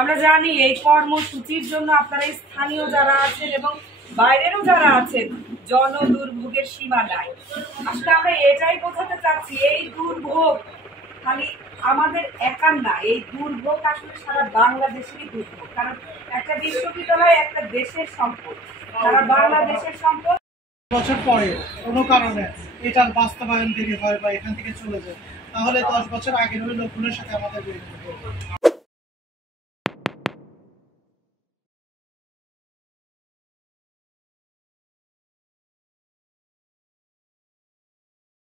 আমরা জানি এই কর্মসূচির জন্য আপনারা স্থানীয় যারা আছেন এবং বাইরেরও যারা আছেন জনদুর্ভোগের সীমা নাই। আসলে আমরা এটাই বোঝাতে চাচ্ছি, এই দুর্ভোগ খালি আমাদের একার না, এই দুর্ভোগ আসলে সারা বাংলাদেশেরই দুর্ভোগ। কারণ একটা বিশ্ববিদ্যালয় একটা দেশের সম্পদ, সারা বাংলাদেশের সম্পদ। বছর পরে কোনো কারণে এটার বাস্তবায়ন দেরি হয় বা এখান থেকে চলে যায়, তাহলে 10 বছর আগের ওই লোকগুলোর সাথে আমাদের